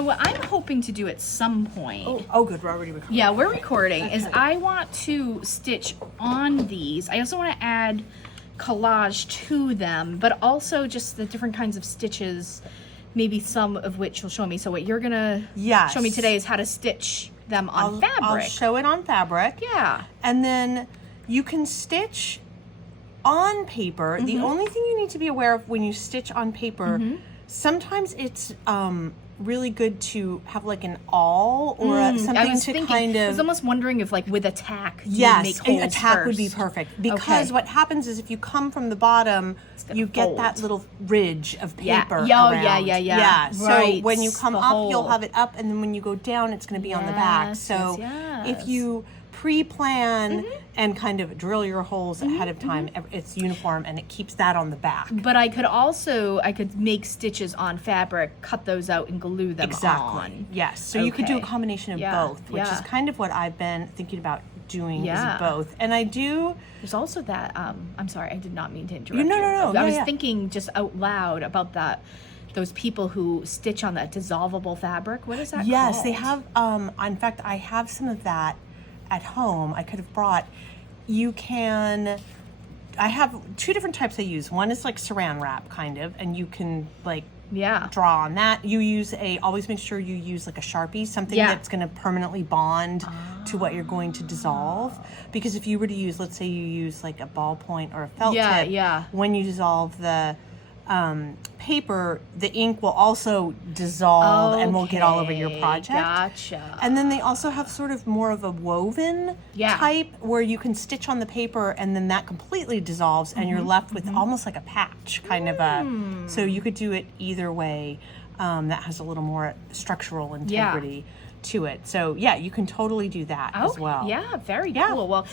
So what I'm hoping to do at some point. Oh, good. We're already recording. Yeah, we're recording. Is I want to stitch on these. I also want to add collage to them, but also just the different kinds of stitches. Maybe some of which you'll show me. So what you're gonna show me today is how to stitch them on fabric. I'll show it on fabric. Yeah. And then you can stitch on paper. The only thing you need to be aware of when you stitch on paper, sometimes it's really good to have like an awl or something to kind of. I was almost wondering if like with a tack, yes, make holes a tack first. would be perfect, because what happens is if you come from the bottom, you get that little ridge of paper around. Yeah. So when you come up, you'll have it up, and then when you go down, it's going to be on the back. So if you pre-plan and kind of drill your holes ahead of time, it's uniform and it keeps that on the back. But I could make stitches on fabric, cut those out and glue them on. Yes. So you could do a combination of both, which is kind of what I've been thinking about doing is both. And I do. There's also that, I'm sorry, I did not mean to interrupt you. No. I was thinking just out loud about that. Those people who stitch on that dissolvable fabric. What is that called? Yes, they have, in fact, I have some of that at home. I could have brought. I have two different types I use. One is like saran wrap kind of, and you can like draw on that. You use always make sure you use like a Sharpie, something that's going to permanently bond to what you're going to dissolve. Because if you were to use, let's say you use like a ballpoint or a felt tip, when you dissolve the paper, the ink will also dissolve and will get all over your project. Gotcha. And then they also have sort of more of a woven type where you can stitch on the paper and then that completely dissolves and you're left with almost like a patch kind of a. So you could do it either way. That has a little more structural integrity to it. So yeah, you can totally do that as well. Yeah, very cool. Well,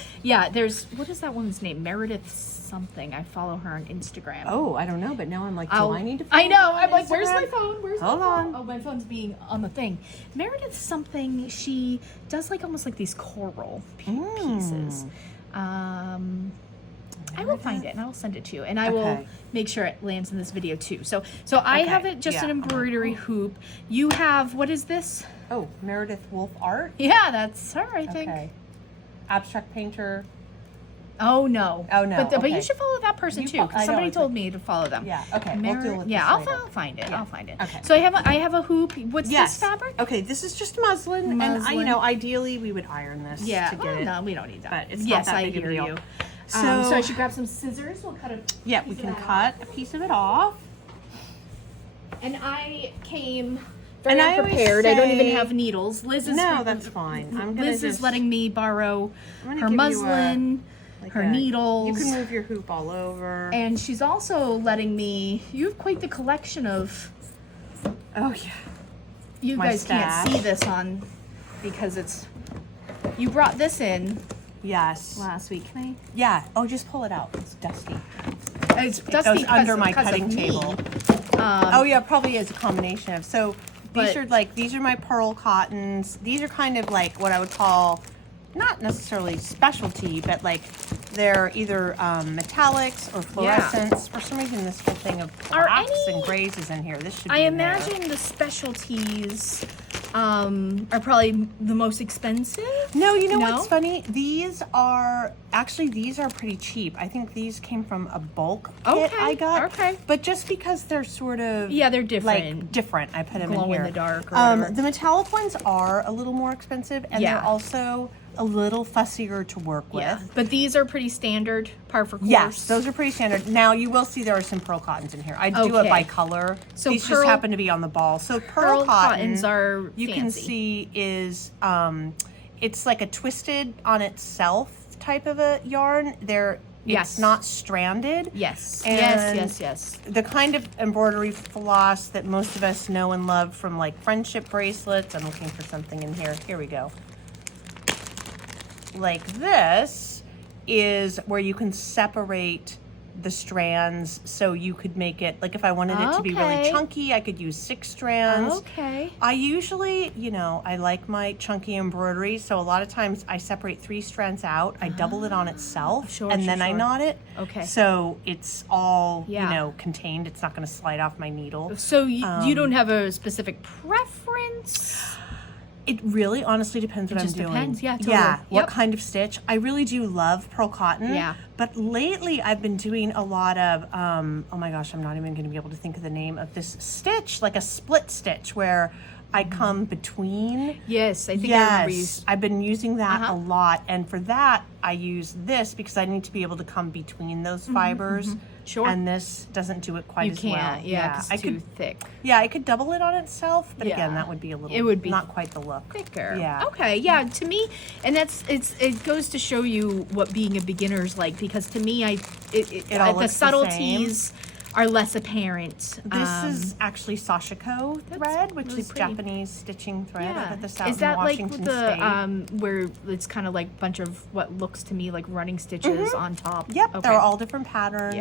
there's, what is that woman's name? Meredith something. I follow her on Instagram. Oh, I don't know, but now I'm like, do I need to follow I know. I'm like, Instagram? where's my phone? Hold on. Oh, my phone's being on the thing. Meredith something, she does like almost like these coral pieces. I will find it and I'll send it to you, and I will make sure it lands in this video too. So I have it just an embroidery hoop. You have, what is this? Oh, Meredith Wolf Art? Yeah, that's her, I think. Okay. Abstract painter. Oh no. But you should follow that person too, because somebody told me to follow them. Yeah. Okay. We'll deal with this I'll later. find it. I'll find it. Okay. So I have a hoop. What's this fabric? Okay, this is just muslin, and ideally we would iron this. to get it. No, we don't need that. But it's not that big of a deal. So I should grab some scissors. We'll cut a yeah, we can cut a piece of it off. And I came very unprepared. I don't even have needles. Liz is that's fine. Liz is letting me borrow her muslin, her needles. You can move your hoop all over. And she's also letting me. You have quite the collection of. Oh yeah. You guys can't see this on because it's. You brought this in. Yes. Last week. Can I? Yeah. Oh, just pull it out. It's dusty. It's dusty goes under my cutting table. Oh yeah, probably is a combination of. So these are my pearl cottons. These are kind of like what I would call, not necessarily specialty, but like they're either metallics or fluorescents. For some reason, this whole thing of blacks and grays is in here. This should be in there. The specialties are probably the most expensive. No, you know what's funny? These are pretty cheap. I think these came from a bulk kit I got. Okay. But just because they're sort of they're different. Like different, I put them in glow here. in the dark. Or the metallic ones are a little more expensive, and they're also a little fussier to work with. But these are pretty standard, par for course. Yes, those are pretty standard. Now you will see there are some pearl cottons in here. I do it by color. So these just happen to be on the ball. So pearl cottons are you can see is it's like a twisted on itself type of a yarn. It's not stranded. Yes. And yes. The kind of embroidery floss that most of us know and love from like friendship bracelets. I'm looking for something in here. Here we go. Like this is where you can separate the strands so you could make it, like if I wanted it to be really chunky, I could use 6 strands. Okay. I usually, I like my chunky embroidery, so a lot of times I separate 3 strands out, I double it on itself, and then I knot it. Okay. So it's all, contained. It's not going to slide off my needle. So you don't have a specific preference? It really honestly depends what I'm doing. Depends, yeah, totally. Yeah, what kind of stitch. I really do love pearl cotton. Yeah. But lately I've been doing a lot of, oh my gosh, I'm not even going to be able to think of the name of this stitch, like a split stitch where I come between. Yes, I think I remember I've been using that a lot. And for that, I use this because I need to be able to come between those fibers. Sure. And this doesn't do it quite as well. You can't, yeah, because it's too thick. Yeah, I could double it on itself, but again, that would be a little, it would be not quite the look. Thicker. Yeah. Okay, yeah, to me, and it goes to show you what being a beginner's like, because to me, the subtleties are less apparent. This is actually Sashiko thread, which is Japanese stitching thread. I got this out in Washington State. Where it's kind of like a bunch of what looks to me like running stitches on top? Yep, okay. They're all different patterns.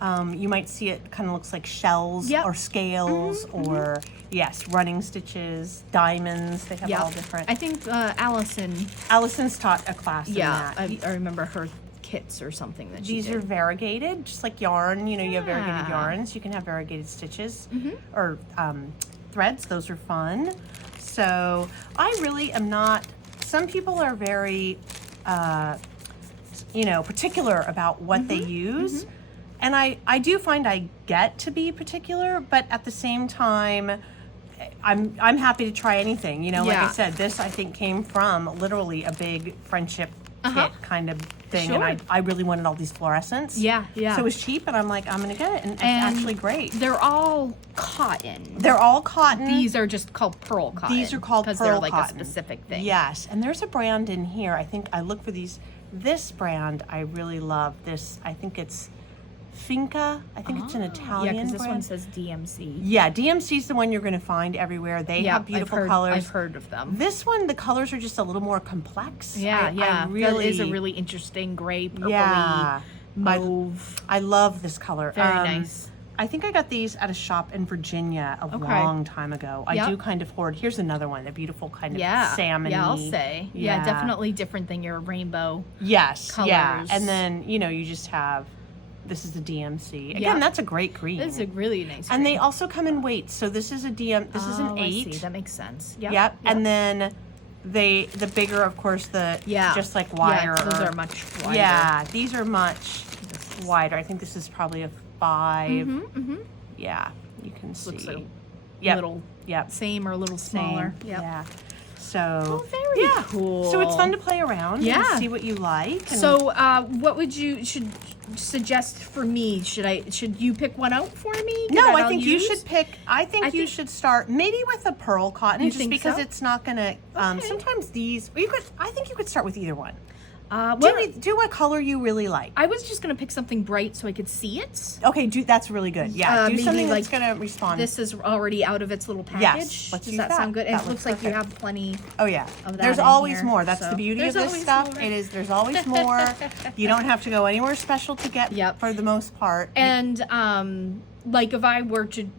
Yeah. You might see it kind of looks like shells or scales or, yes, running stitches, diamonds. They have all different. I think Allison's taught a class in that. I remember her kits or something that these are variegated, just like yarn. You have variegated yarns. You can have variegated stitches or threads. Those are fun. So I really am not. Some people are very, particular about what they use, and I do find I get to be particular, but at the same time, I'm happy to try anything. Like I said, this I think came from literally a big friendship kit kind of thing, and I really wanted all these fluorescents. Yeah. So it was cheap, and I'm like, I'm gonna get it, and it's actually great. They're all cotton. They're all cotton. These are just called pearl cotton. These are called pearl cotton. Because they're like a specific thing. Yes, and there's a brand in here. I think I look for these. This brand I really love. This, I think it's Finca. I think it's an Italian because this brand. one says DMC. Yeah, DMC is the one you're going to find everywhere. They have beautiful colors. I've heard of them. This one, the colors are just a little more complex. Yeah, that is a really interesting gray, purpley, mauve. I love this color. Very nice. I think I got these at a shop in Virginia a long time ago. I do kind of hoard. Here's another one, a beautiful kind of salmon-y. Yeah, I'll say. Yeah, definitely different than your rainbow colors. Yeah. And then, you just have, this is the DMC. Again, that's a great green. This is a really nice green. And they also come in weights. So this is this is an 8. I see. That makes sense. Yep. And then the bigger, of course, just like wire. Yeah, those are much wider. Yeah, these are much wider. I think this is probably a 5. Yeah, you can see. Looks a little same or a little smaller. Yeah. So very cool. So it's fun to play around and see what you like. And so what would you suggest for me? Should you pick one out for me? No, I think you should pick. I think you should start maybe with a pearl cotton, just because it's not gonna. Sometimes these. I think you could start with either one. Do what color you really like. I was just gonna pick something bright so I could see it. Okay, that's really good. Yeah, do something that's gonna respond. This is already out of its little package. Yes, let's Does that sound good? And it looks like you have plenty. Oh yeah, of that there's in always here, more. That's the beauty of this stuff. More. There's always more. You don't have to go anywhere special to get for the most part. And like if I were to,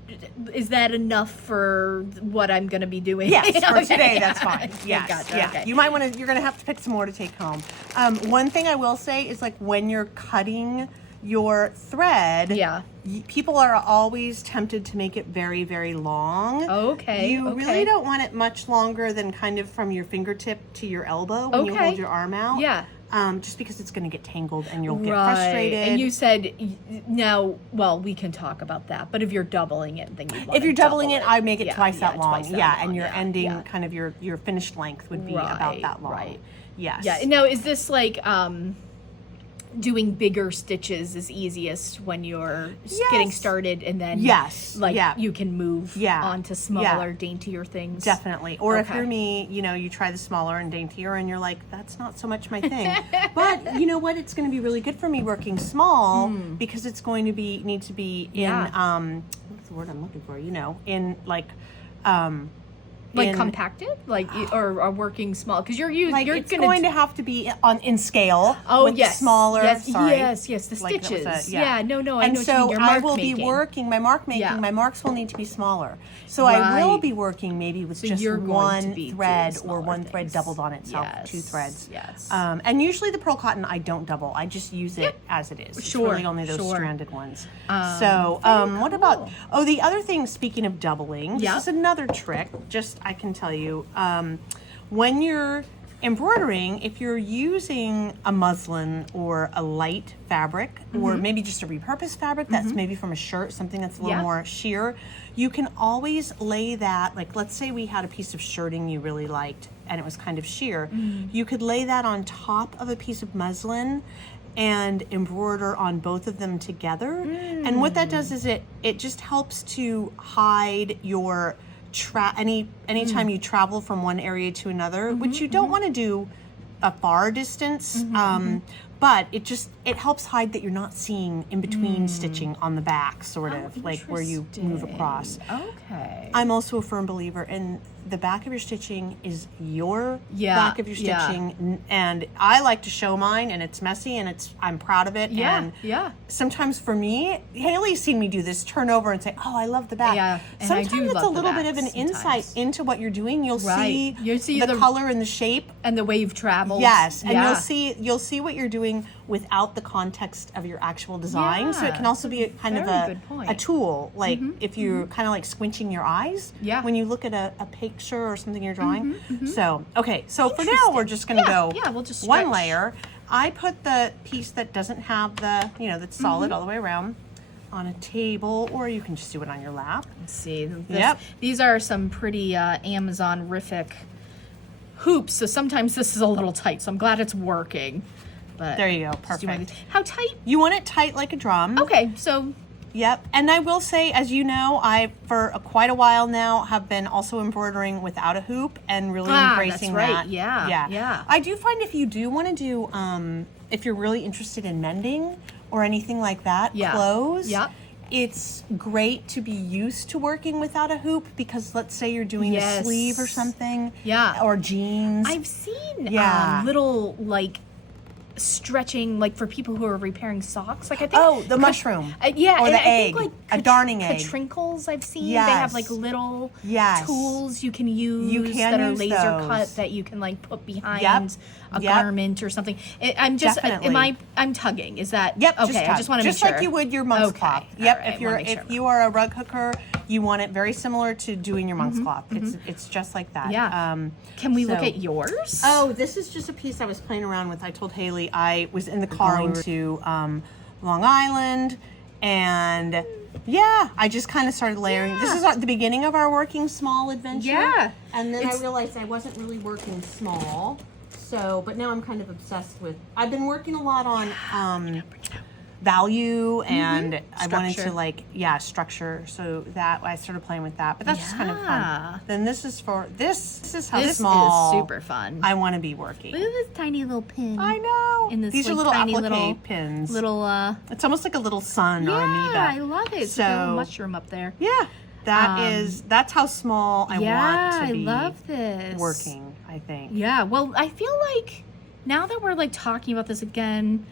is that enough for what I'm going to be doing? Yes, for today, that's fine. Yes, gotcha, yeah. You might want to, you're going to have to pick some more to take home. One thing I will say is like when you're cutting your thread, people are always tempted to make it very, very long. Okay. You really don't want it much longer than kind of from your fingertip to your elbow when you hold your arm out. Yeah. Just because it's going to get tangled and you'll get frustrated. And you said now, well, we can talk about that. But if you're doubling it, then if you're doubling it, I make it twice that long. And your ending, kind of your finished length would be about that long. Right. Yes. Yeah. Now, is this like doing bigger stitches is easiest when you're getting started, and then you can move on to smaller, daintier things? Definitely. Or if you're me, you try the smaller and daintier and you're like, that's not so much my thing. But you know what? It's going to be really good for me working small because it's going to need to be in what's the word I'm looking for? In like Like compacted, like or a working small, because you're it's going to have to be in scale. Oh with yes, smaller. yes, sorry. yes, the stitches. I know And what you mean. so Your I mark will making. be working my mark making. Yeah. My marks will need to be smaller. So I will be working maybe with just you're going to one be thread doing or smaller one thread things. doubled on itself, Yes, 2 threads. yes. And usually the pearl cotton I don't double. I just use it as it is. It's really only those stranded ones. What about? Oh, the other thing. Speaking of doubling, this is another trick. Just I can tell you. When you're embroidering, if you're using a muslin or a light fabric, or maybe just a repurposed fabric that's maybe from a shirt, something that's a little more sheer, you can always lay that, like let's say we had a piece of shirting you really liked and it was kind of sheer, you could lay that on top of a piece of muslin and embroider on both of them together. And what that does is it just helps to hide your anytime you travel from one area to another, which you don't want to do a far distance, but it helps hide that you're not seeing in between stitching on the back, sort of like where you move across. Okay. I'm also a firm believer in the back of your stitching is your back of your stitching, and I like to show mine, and it's messy, and I'm proud of it. And sometimes for me, Haley's seen me do this, turn over and say, "Oh, I love the back." Yeah, and sometimes I do it's love a the little bit back of an sometimes. insight into what you're doing. You'll see the color and the shape and the way you've traveled. Yes, and you'll see what you're doing without the context of your actual design. So it can also be a tool, like if you're kind of like squinching your eyes when you look at a picture or something you're drawing. So so for now we're just going to go we'll just one layer. I put the piece that doesn't have the that's solid all the way around on a table, or you can just do it on your lap. Let's see. These are some pretty Amazon-rific hoops, so sometimes this is a little tight, so I'm glad it's working. But there you go. Perfect. How tight? You want it tight like a drum. Okay, so... Yep. And I will say, as you know, I, for quite a while now, have been also embroidering without a hoop and really embracing that's right. that. Yeah. I do find if you do want to do, if you're really interested in mending or anything like that, clothes, it's great to be used to working without a hoop, because let's say you're doing a sleeve or something. Or jeans. I've seen little, like, stretching, like for people who are repairing socks, like I think the mushroom or the egg, think, like, a darning egg, Katrinkles I've seen. They have like little tools you can use that are laser cut that you can like put behind a garment or something. I'm just I'm tugging, is that okay? I just want to make sure, just like you would your monk's cloth. Right, if you are a rug hooker, you want it very similar to doing your monk's cloth. It's just like that. Can we look at yours? Oh, this is just a piece I was playing around with. I told Haley I was in the car going to Long Island, and I just kind of started layering. This is the beginning of our working small adventure. And then I realized I wasn't really working small. So, but now I'm kind of obsessed with, I've been working a lot on value, and I wanted to structure, so that I started playing with that, but that's just kind of fun. Then this is how small is super fun. I want to be working. Look at this tiny little pin. I know. In this, these are little applique pins. It's almost like a little sun or amoeba. I love it. So, a little mushroom up there. That's how small I want to be. I love this. Working, I think. Yeah, well, I feel like now that we're like talking about this again,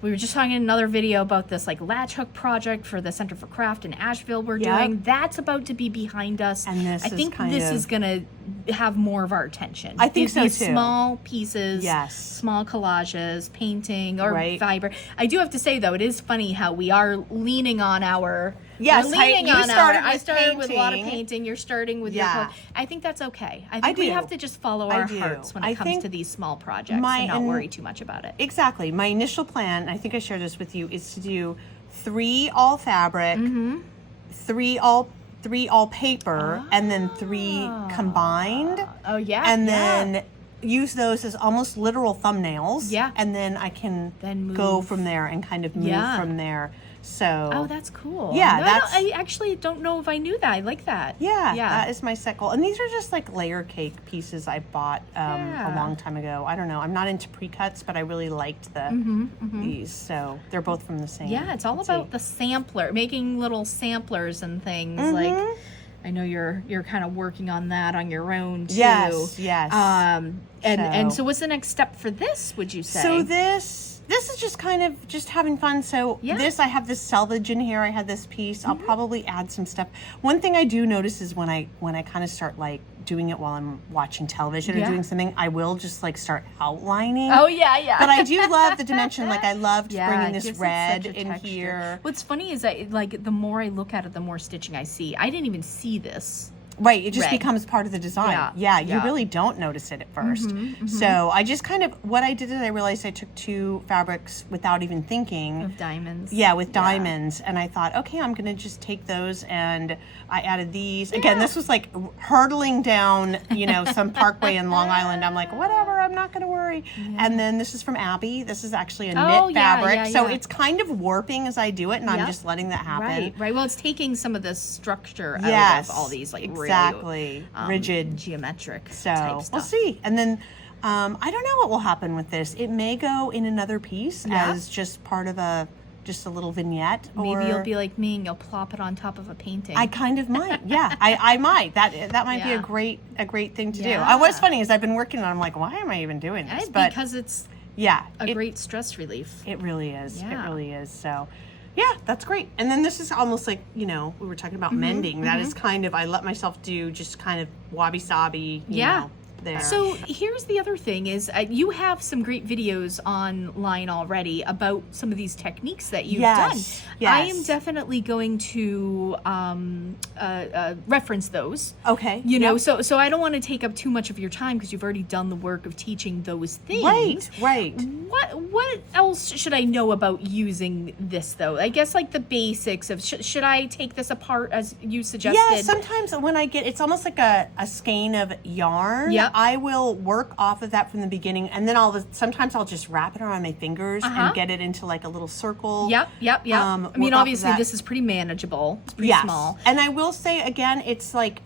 we were just talking in another video about this like latch hook project for the Center for Craft in Asheville we're doing. That's about to be behind us. And I think this is going to have more of our attention. I think so these too. Small pieces, small collages, painting, or fiber. I do have to say though, it is funny how we are leaning on our... I started with a lot of painting. You're starting with your... I think that's okay. I think we have to just follow our hearts when it comes to these small projects and not worry too much about it. Exactly. My initial plan, I think I shared this with you, is to do 3 all fabric, 3 all paper, and then 3 combined. And then use those as almost literal thumbnails. And then I can go from there and kind of move from there. So that's cool. I actually don't know if I knew that. I like that. That is my set goal. And these are just like layer cake pieces I bought a long time ago. I don't know. I'm not into pre-cuts, but I really liked these. So they're both from the same. It's all about the sampler, making little samplers and things. Like I know you're kind of working on that on your own too. Yes. And so what's the next step for this, would you say? So this is just kind of just having fun. So I have this selvage in here. I had this piece. I'll probably add some stuff. One thing I do notice is when I kind of start like doing it while I'm watching television or doing something, I will just like start outlining. Oh yeah. But I do love the dimension. Like I loved bringing this red in texture. here. What's funny is that like the more I look at it, the more stitching I see. I didn't even see this. Right, it just becomes part of the design. Yeah, you really don't notice it at first. So I just kind of, what I did is I realized I took 2 fabrics without even thinking. Of diamonds. Yeah, with diamonds. And I thought, okay, I'm going to just take those, and I added these. Again, this was like hurtling down, some parkway in Long Island. I'm like, whatever, I'm not going to worry. And then this is from Abby. This is actually a knit fabric. So it's kind of warping as I do it, and I'm just letting that happen. Right. Well, it's taking some of the structure out of all these like exactly rigid geometric type stuff. We'll see. And then I don't know what will happen with this. It may go in another piece as just part of just a little vignette. Maybe you'll be like me and you'll plop it on top of a painting. I kind of might. Yeah, I might. That might be a great thing to do. What's funny is I've been working on it. I'm like, why am I even doing this? Because it's a great stress relief. It really is. It really is. So yeah, that's great. And then this is almost like, we were talking about mending. That is kind of, I let myself do just kind of wabi-sabi, you know, there. So here's the other thing is you have some great videos online already about some of these techniques that you've done. Yes. I am definitely going to reference those. Okay. So I don't want to take up too much of your time because you've already done the work of teaching those things. Right. What else should I know about using this though? I guess like the basics of should I take this apart as you suggested? Yeah, sometimes when I get, it's almost like a skein of yarn. Yep. I will work off of that from the beginning, and then sometimes I'll just wrap it around my fingers and get it into like a little circle. Yep. I mean, obviously this is pretty manageable. It's pretty small. And I will say again, it's like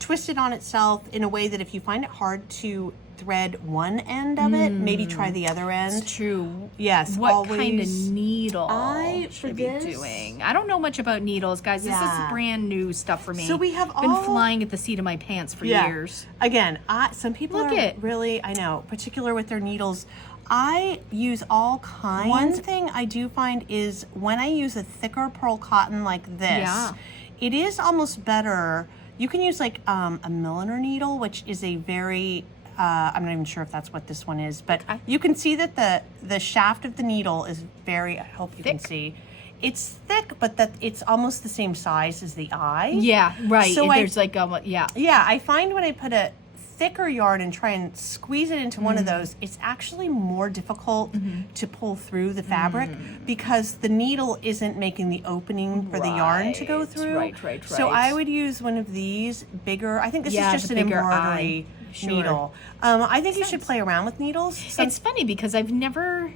twisted on itself in a way that if you find it hard to thread one end of it, maybe try the other end. It's true. Yes. What kind of needle should be doing? I don't know much about needles, guys. This is brand new stuff for me. So we have been flying at the seat of my pants for years. Again, some people are really, I know, particular with their needles. I use all kinds. One thing I do find is when I use a thicker pearl cotton like this, it is almost better. You can use like a milliner needle, which is a very I'm not even sure if that's what this one is, but you can see that the shaft of the needle is very, I hope you can see. It's thick, but that it's almost the same size as the eye. Yeah, right. So there's like Yeah, I find when I put a thicker yarn and try and squeeze it into one of those, it's actually more difficult to pull through the fabric because the needle isn't making the opening for the yarn to go through. Right. So I would use one of these bigger, I think this is just an embroidery needle. I think you should play around with needles. It's funny because I've never,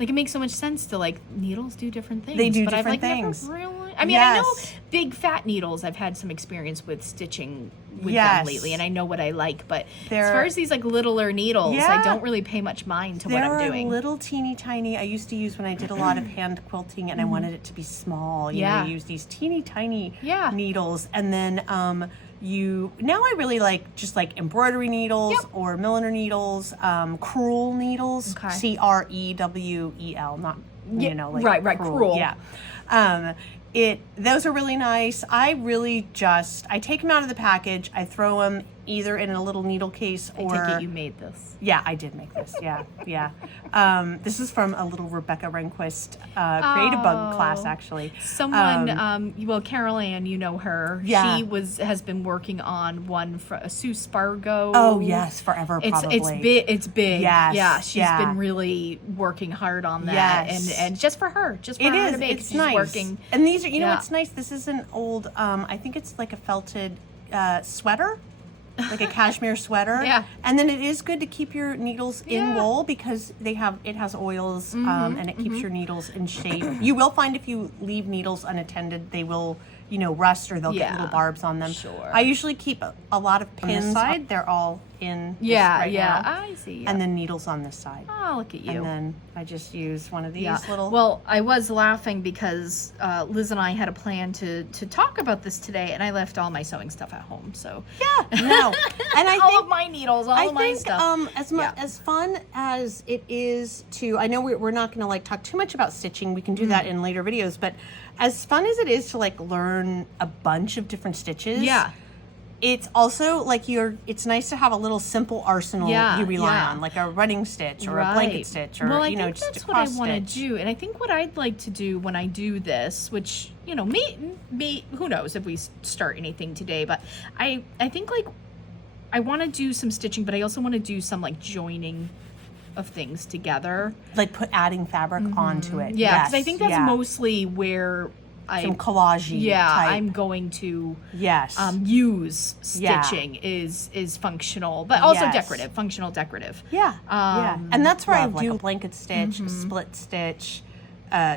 like, it makes so much sense to, like, needles do different things. They do but different I've, like, things. Never really, I mean, I know big fat needles, I've had some experience with stitching with them lately, and I know what I like, but as far as these, like, littler needles, I don't really pay much mind to what I'm doing. They're little teeny tiny, I used to use when I did a lot of hand quilting and I wanted it to be small, you know, you use these teeny tiny needles, and then now I really like just like embroidery needles or milliner needles, crewel needles, CREWEL, not like crewel. Yeah. Those are really nice. I take them out of the package. I throw them either in a little needle case or. I take it you made this. Yeah, I did make this. Yeah. This is from a little Rebecca Rehnquist creative bug class, actually. Someone, Carol Ann, you know her. Yeah. She has been working on one for Sue Spargo. Oh yes, forever probably. It's big. Yes. Yeah, she's been really working hard on that, and just for her, her to make. It's she's nice. Working. And these are, you know, what's nice. This is an old. I think it's like a felted sweater. Like a cashmere sweater. Yeah. And then it is good to keep your needles in wool because it has oils and it keeps your needles in shape. You will find if you leave needles unattended, they will, rust or they'll get little barbs on them. Sure. I usually keep a lot of pins. On the side, they're all in this Yeah, right yeah. now. I see. Yeah. And then needles on this side. Oh, look at you. And then I just use one of these little... Well, I was laughing because Liz and I had a plan to talk about this today, and I left all my sewing stuff at home, so... Yeah, no. And I all think... of my needles, all of my stuff. As fun as it is to... I know we're not going to, like, talk too much about stitching. We can do that in later videos, but as fun as it is to, like, learn a bunch of different stitches... Yeah. It's also like it's nice to have a little simple arsenal you rely on, like a running stitch or a blanket stitch or, well, you know, just a cross stitch. Well, I think that's what I want to do. And I think what I'd like to do when I do this, which, you know, me, who knows if we start anything today, but I think like I want to do some stitching, but I also want to do some like joining of things together. Like adding fabric onto it. Yeah, because I think that's mostly where some collage-y type. I'm going to use stitching is functional, but also decorative, functional decorative. Yeah, and that's where I do a blanket stitch, a split stitch,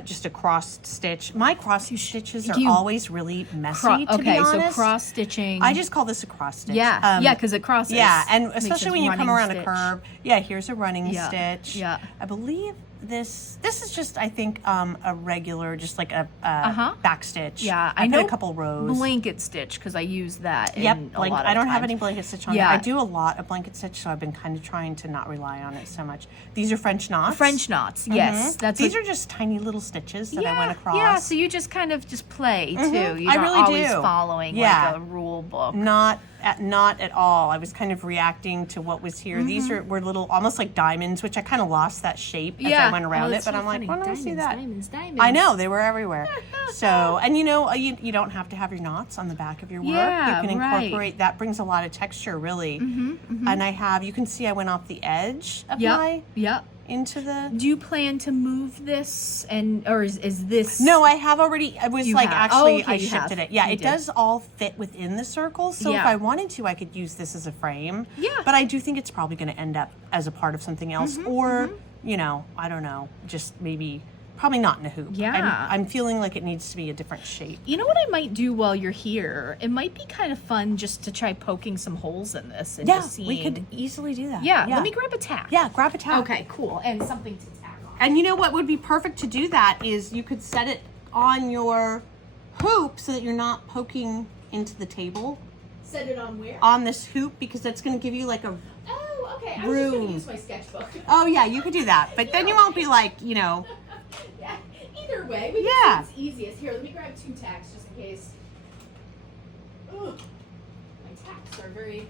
just a cross stitch. My cross stitches are always really messy, to be honest. So cross stitching. I just call this a cross stitch. Yeah, because it crosses. Yeah, and especially when you come around a curve. Yeah, here's a running stitch. Yeah. I believe this is just, I think, a regular, just like a back stitch. Yeah, I know a couple rows. Blanket stitch, because I use that in a lot of I don't times. have any blanket stitch on it. I do a lot of blanket stitch, so I've been kind of trying to not rely on it so much. These are French knots. French knots, yes. These are just tiny little stitches that I went across. Yeah, so you just kind of just play, too. You're I not really always do. following like a rule book. Not at all. I was kind of reacting to what was here. These were little, almost like diamonds, which I kind of lost that shape as I went around it. But I'm like, why don't I see that? Diamonds. I know, they were everywhere. So, and you know, you don't have to have your knots on the back of your work. Yeah, you can incorporate, that brings a lot of texture, really. And I have, you can see I went off the edge of my, into the... Do you plan to move this, or is this... No, I have already, I was like, actually, I you shifted it. Yeah, it does all fit within the circle, so if I wanted to, I could use this as a frame. Yeah. But I do think it's probably going to end up as a part of something else, or, you know, I don't know, just maybe... Probably not in a hoop. Yeah. I'm feeling like it needs to be a different shape. You know what I might do while you're here? It might be kind of fun just to try poking some holes in this and just seeing. We could easily do that. Yeah, let me grab a tack. Yeah, grab a tack. Okay, cool. And something to tack on. And you know what would be perfect to do that is you could set it on your hoop so that you're not poking into the table. Set it on where? On this hoop, because that's going to give you like a Oh, okay. I was room. just going to use my sketchbook. Oh, yeah, you could do that. But then you won't be like, you know... Yeah, either way, we yeah. It's easiest. Here, let me grab 2 tacks just in case. Ugh. My tacks are very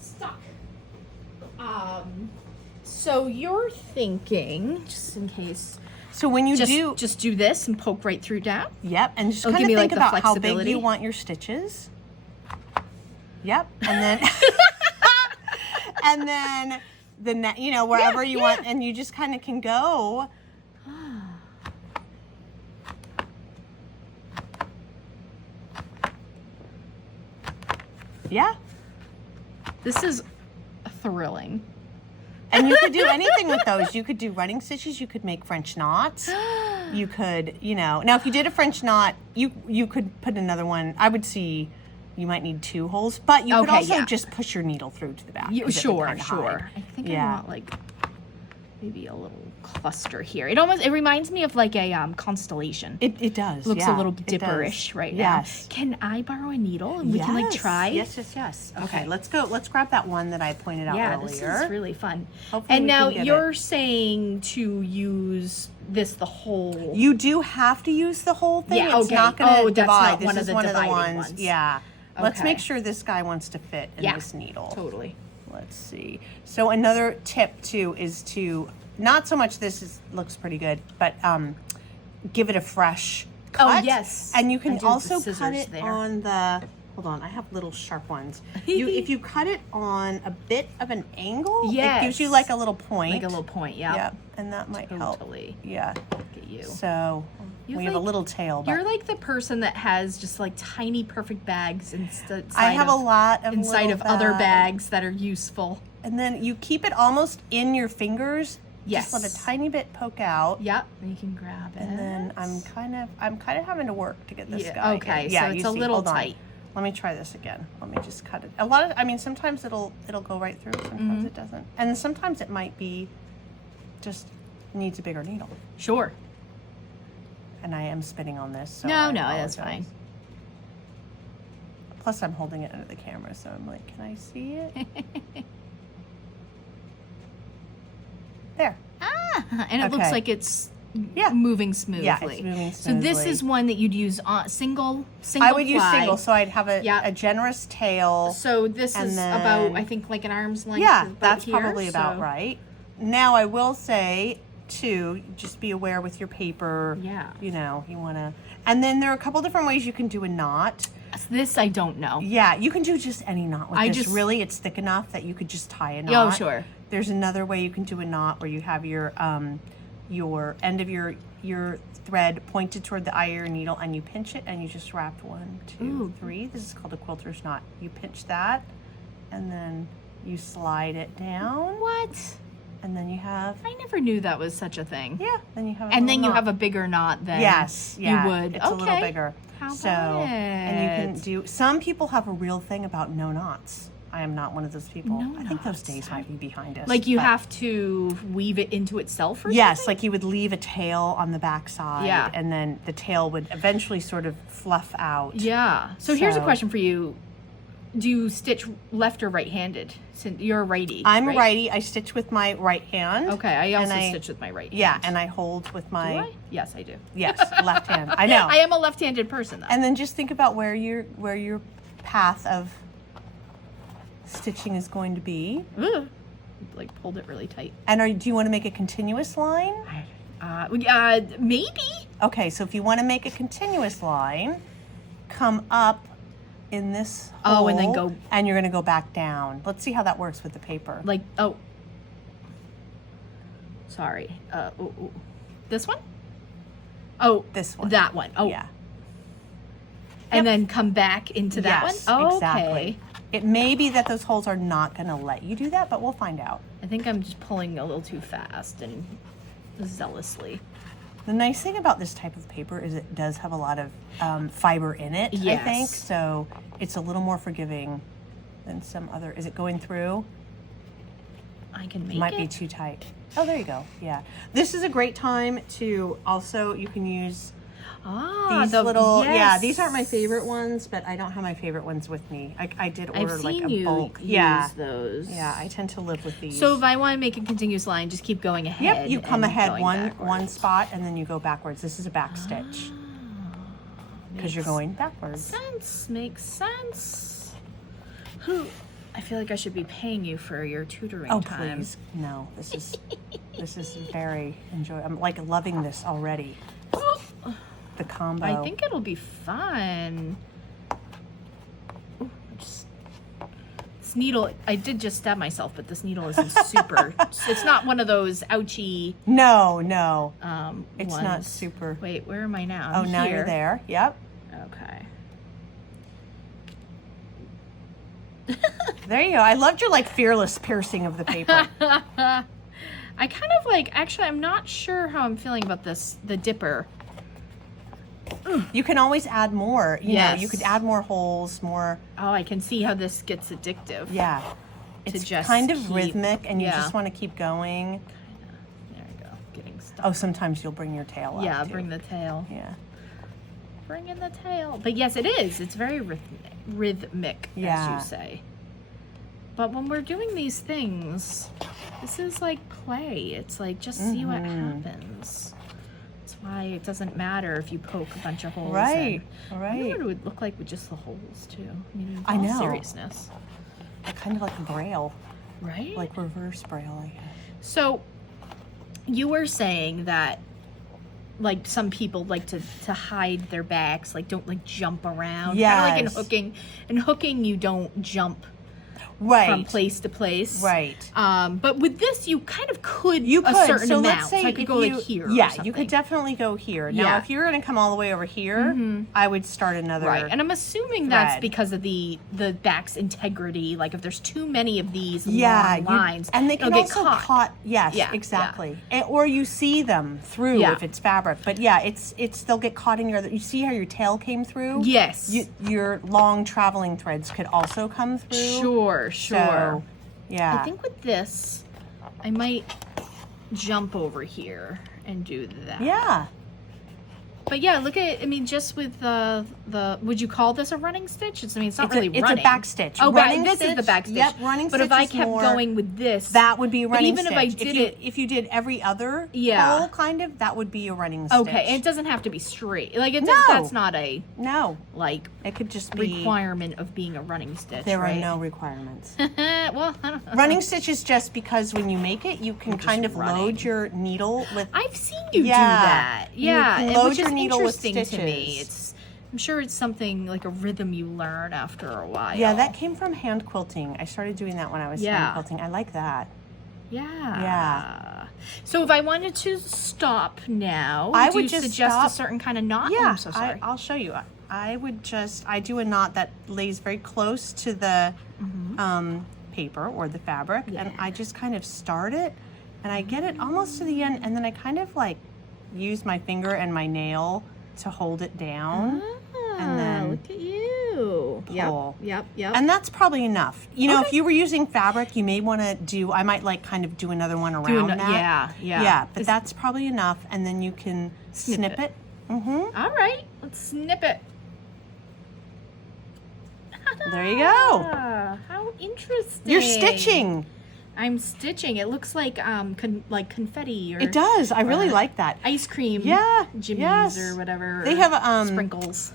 stuck. So you're thinking, just in case. So when you just do this and poke right through down. Yep, and just kind of think about how big you want your stitches. Yep, and then and then the net, you know, wherever you want, and you just kind of can go. Yeah. This is thrilling. And you could do anything with those. You could do running stitches. You could make French knots. You could, you know. Now, if you did a French knot, you could put another one. I would see you might need 2 holes, but you could also just push your needle through to the back. Sure. I think I want like maybe a little cluster here. It reminds me of like a constellation. It does. Looks a little dipperish right now. Yes. Can I borrow a needle and we can like try? Yes. Okay, let's go. Let's grab that one that I pointed out earlier. Yeah, this is really fun. Hopefully and now you're saying to use the whole. You do have to use the whole thing. Yeah, it's not going to divide. This is one of the ones. Yeah. Okay. Let's make sure this guy wants to fit in this needle. Totally. Let's see. So another tip too is to not so much looks pretty good, but give it a fresh cut. Oh yes. And you can also cut it on the. Hold on, I have little sharp ones. If you cut it on a bit of an angle, it gives you like a little point. Like a little point, yeah. Yeah, and that might help. Yeah. Look at you. So we have a little tail. You're like the person that has just like tiny perfect bags inside. I have a lot of inside of other bags that are useful. And then you keep it almost in your fingers. Yes. Just let a tiny bit poke out. Yep. And you can grab it. And then I'm kind of having to work to get this guy. Okay. Yeah, so it's a little tight. Let me try this again. Let me just cut it. I mean, sometimes it'll go right through, sometimes it doesn't. And sometimes it might be just needs a bigger needle. Sure. And I am spitting on this, so no, that's fine. Plus, I'm holding it under the camera, so I'm like, can I see it? There. And it looks like it's moving smoothly. Yeah, it's moving smoothly. So this is one that you'd use on single I would use ply. single, so I'd have a generous tail. So this is about, I think, like an arm's length. Yeah, about that's here, probably about right. Now, I will say, too, just be aware with your paper. Yeah. You know, you want to... And then there are a couple different ways you can do a knot. This I don't know. Yeah, you can do just any knot with this. Really, it's thick enough that you could just tie a knot. Oh, sure. There's another way you can do a knot where you have your end of your thread pointed toward the eye of your needle, and you pinch it, and you just wrap 1, 2, 3. This is called a quilter's knot. You pinch that, and then you slide it down. What? And then you have... I never knew that was such a thing. Yeah, then you have a And then you knot. have a bigger knot than you would. It's a little bigger. How about it? And you can do... Some people have a real thing about no knots. I am not one of those people. I think those days might be behind us. Like you have to weave it into itself or yes, something? like you would leave a tail on the back side. Yeah. And then the tail would eventually sort of fluff out. Yeah. So here's a question for you. Do you stitch left or right-handed? Since you're a righty. I'm a righty. I stitch with my right hand. Okay, I also stitch with my right hand. Yeah, and I hold with my... Do I? Yes, I do. Yes, left hand. I know. I am a left-handed person, though. And then just think about where your path of stitching is going to be. Ugh. Like pulled it really tight. And do you want to make a continuous line? Maybe. Okay, so if you want to make a continuous line, come up in this hole, and then go, and you're going to go back down. Let's see how that works with the paper. Like, sorry. This one? Oh, this one. That one. Oh, yeah. And then come back into that one. Oh, exactly. Okay. It may be that those holes are not going to let you do that, but we'll find out. I think I'm just pulling a little too fast and zealously. The nice thing about this type of paper is it does have a lot of fiber in it, I think. So it's a little more forgiving than some other. Is it going through? I can make it. Might be too tight. Oh, there you go. Yeah. This is a great time to also, you can use these little, these aren't my favorite ones, but I don't have my favorite ones with me. I did order like a bulk. Use those. Yeah, I tend to live with these. So if I want to make a continuous line, just keep going ahead. Yep, you come ahead one spot and then you go backwards. This is a back stitch because you're going backwards. Makes sense. I feel like I should be paying you for your tutoring time. Oh, please. No, this is very enjoyable. I'm like loving this already. The combo. I think it'll be fun. Ooh, this needle, I did just stab myself, but this needle isn't super. It's not one of those ouchy. No. It's ones. not super. Wait, where am I now? I'm now here. You're there. Yep. Okay. There you go. I loved your like fearless piercing of the paper. I kind of like, actually, I'm not sure how I'm feeling about this, the dipper. You can always add more. You know, you could add more holes, more. Oh, I can see how this gets addictive. Yeah. It's just kind of rhythmic, and you just want to keep going. There you go. Getting stuck. Oh, sometimes you'll bring your tail up. Yeah, too. bring the tail. Yeah. Bring in the tail. But yes, it is. It's very rhythmic, as you say. But when we're doing these things, this is like play. It's like just see what happens. That's why it doesn't matter if you poke a bunch of holes. Right. I wonder what it would look like with just the holes too. I mean, I know. Seriousness. Kind of like a braille. Right? Like reverse braille, I guess. So you were saying that like some people like to hide their backs, like don't like jump around. Yeah. Kind of like in hooking. In hooking you don't jump from place to place. Right. But with this, you kind of could a certain amount. Let's say so I could go like here. Yeah, you could definitely go here. Now, if you're going to come all the way over here, I would start another. Right, and I'm assuming that's because of the back's integrity. Like if there's too many of these long lines, and they can get also caught. Yes, exactly. Or you see them through if it's fabric. But it's they'll get caught in your. You see how your tail came through? Yes. Your long traveling threads could also come through. Sure. So, yeah. I think with this, I might jump over here and do that. Yeah. But yeah, look at, I mean, just with the would you call this a running stitch? It's not really running. It's a back stitch. Oh, this is the back stitch. Yep, running stitch. But if I kept going with this, that would be a running stitch. Even if I did if you did every other hole, kind of, that would be a running stitch. Okay, and it doesn't have to be straight. Like that's not a like it could just be requirement of being a running stitch. There are no requirements. Well, I don't know. Running stitch is just because when you make it, you can kind of load your needle with. I've seen you do that. Yeah, you can load which your is needle with interesting stitches. to me. I'm sure it's something like a rhythm you learn after a while. Yeah, that came from hand quilting. I started doing that when I was hand quilting. I like that. Yeah. So if I wanted to stop now, I would would you just suggest a certain kind of knot? Yeah, Oh, I'm so sorry. I'll show you. I do a knot that lays very close to the paper or the fabric, and I just kind of start it, and I get it almost to the end, and then I kind of like use my finger and my nail to hold it down, and then look at you. Pull. Yep. And that's probably enough. You know, if you were using fabric, you may want to do. I might like kind of do another one around that. Yeah. But that's probably enough, and then you can snip it. All right, let's snip it. There you go. How interesting. You're stitching. I'm stitching. It looks like like confetti or it does. I really like that. Ice cream. Yeah. Jimmies or whatever. They have sprinkles.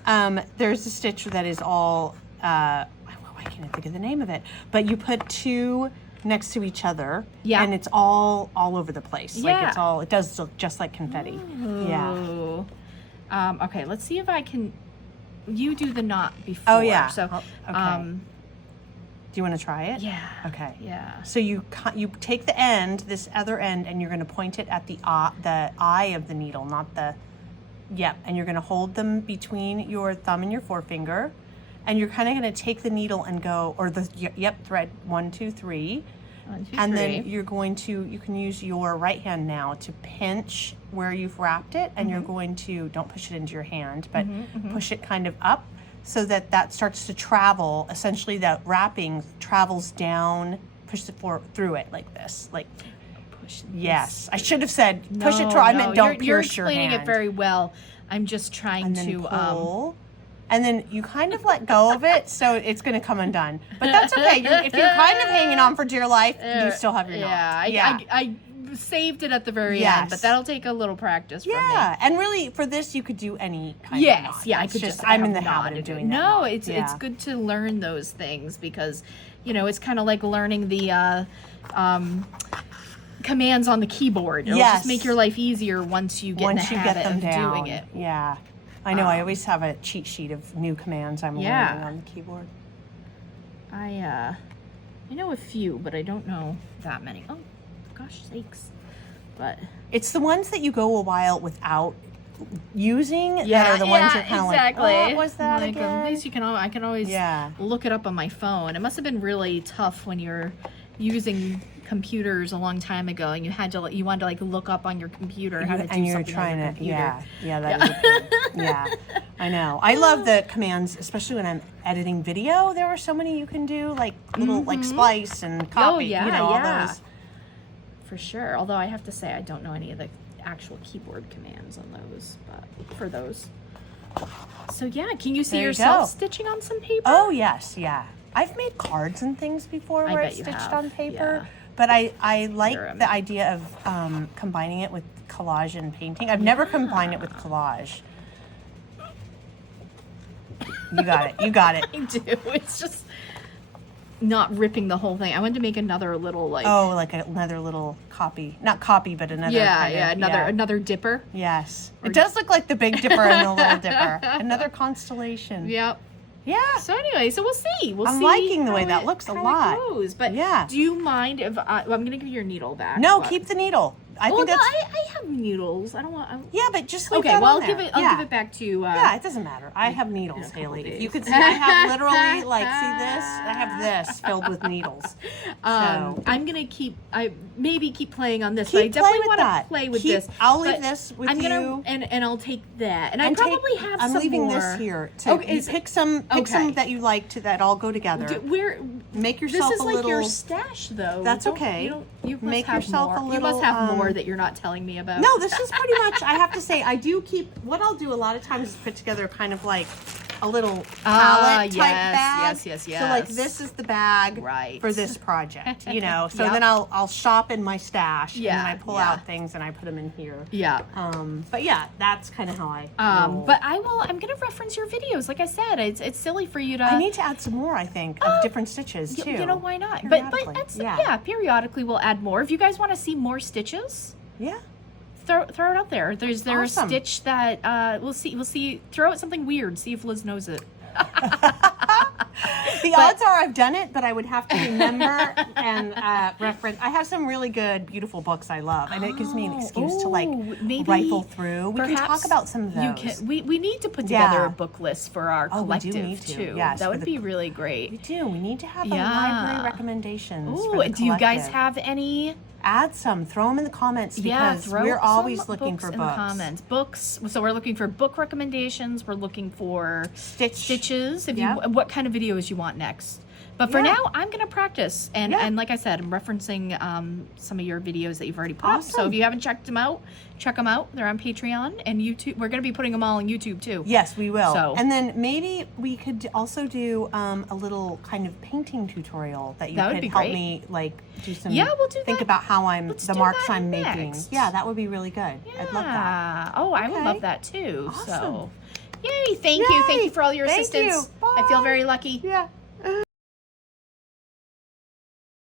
There's a stitch that is all why can't I think of the name of it? But you put two next to each other. Yeah. And it's all over the place. Yeah. Like it does look just like confetti. Ooh. Yeah. Okay, let's see if I can you do the knot before. Oh yeah. So okay. Do you want to try it? Yeah. Okay. Yeah. So you take the end, this other end, and you're going to point it at the eye of the needle, not the. Yep. And you're going to hold them between your thumb and your forefinger, and you're kind of going to take the needle and go, or the thread 1, 2, 3, 1, 2, and 3. then you can use your right hand now to pinch where you've wrapped it, and you're going to don't push it into your hand, but push it kind of up. So that starts to travel. Essentially, that wrapping travels down. Push it through it like this, like push. Yes, I should have said push it through. I meant don't pierce your hand. You're explaining it very well. I'm just trying to pull, and then you kind of let go of it, so it's going to come undone. But that's okay. If you're kind of hanging on for dear life, you still have your knot. I saved it at the very end, but that'll take a little practice from me. Yeah, and really for this you could do any kind of knot. Yeah, I could just I'm in the habit of doing that. No, it's good to learn those things because, you know, it's kind of like learning the commands on the keyboard. It'll just make your life easier once you get in the habit of doing it. Yeah. I know, I always have a cheat sheet of new commands I'm learning on the keyboard. I know a few, but I don't know that many. Oh, gosh sakes. But it's the ones that you go a while without using that are the ones you're kind of like, oh, what was that again? At least I can always look it up on my phone. It must have been really tough when you're using computers a long time ago and you wanted to like look up on your computer how to do something on your computer. That is a pain. I know. I love the commands, especially when I'm editing video. There are so many you can do, like little like splice and copy, all those. For sure. Although I have to say I don't know any of the actual keyboard commands on those, but for those. So yeah, can you see yourself stitching on some paper? Oh yes, yeah. I've made cards and things before where it's stitched on paper. But I like the idea of combining it with collage and painting. I've never combined it with collage. You got it. I do. It's just not ripping the whole thing. I wanted to make another little like another little copy. Not copy, but another another dipper. Yes. It does look like the Big Dipper and the Little Dipper. Another constellation. Yep. Yeah. So anyway, so we'll see. I'm liking the way that looks a lot. Goes. But yeah. Do you mind if I'm going to give you your needle back? No, keep the needle. I think that's... I have needles. I don't want... Yeah, but just leave okay, that well, on I'll there. give it back to... yeah, it doesn't matter. I have needles, Haley. If you could see, I have literally, like, see this? I have this filled with needles. So. I'm going to maybe keep playing on this. But I definitely want to play with this. I'll leave this with you. And I'll take that. And I probably have some more. I'm leaving this here. Pick some that you like that all go together. Make yourself a little... This is like your stash, though. That's okay. You make yourself a little... You must have more that you're not telling me about. No, this is pretty much, I have to say, I do keep, what I'll do a lot of times is put together kind of like a little palette type bag. Yes. So like this is the bag for this project, you know. So then I'll shop in my stash and then I pull out things and I put them in here. Yeah. But yeah, that's kind of how I roll. But I'm gonna reference your videos. Like I said, it's silly for you to... I need to add some more, I think, of different stitches too. You know, why not? But periodically we'll add more. If you guys want to see more stitches, throw it out there. There's a stitch that we'll see. Throw out something weird. See if Liz knows it. The odds are I've done it, but I would have to remember and reference. I have some really good, beautiful books I love, and it gives me an excuse to like rifle through. We can talk about some of those. We need to put together a book list for our collective we do need to. too. Yes, that would be really great. We do. We need to have a library recommendations. Ooh, for the do you guys have any? Add some. Throw them in the comments because we're always looking for books. In the comments. Books. So we're looking for book recommendations. We're looking for stitches. What kind of videos you want next. But for now, I'm going to practice. And like I said, I'm referencing some of your videos that you've already put up. So if you haven't checked them out, check them out. They're on Patreon and YouTube. We're going to be putting them all on YouTube too. Yes, we will. And then maybe we could also do a little kind of painting tutorial that you could help me like do some. Yeah, we'll do that. Think about how the marks I'm making. Yeah, that would be really good. Yeah. I'd love that. Oh, I would love that too. Awesome. So, yay! Thank you for all your assistance. Bye. I feel very lucky. Yeah.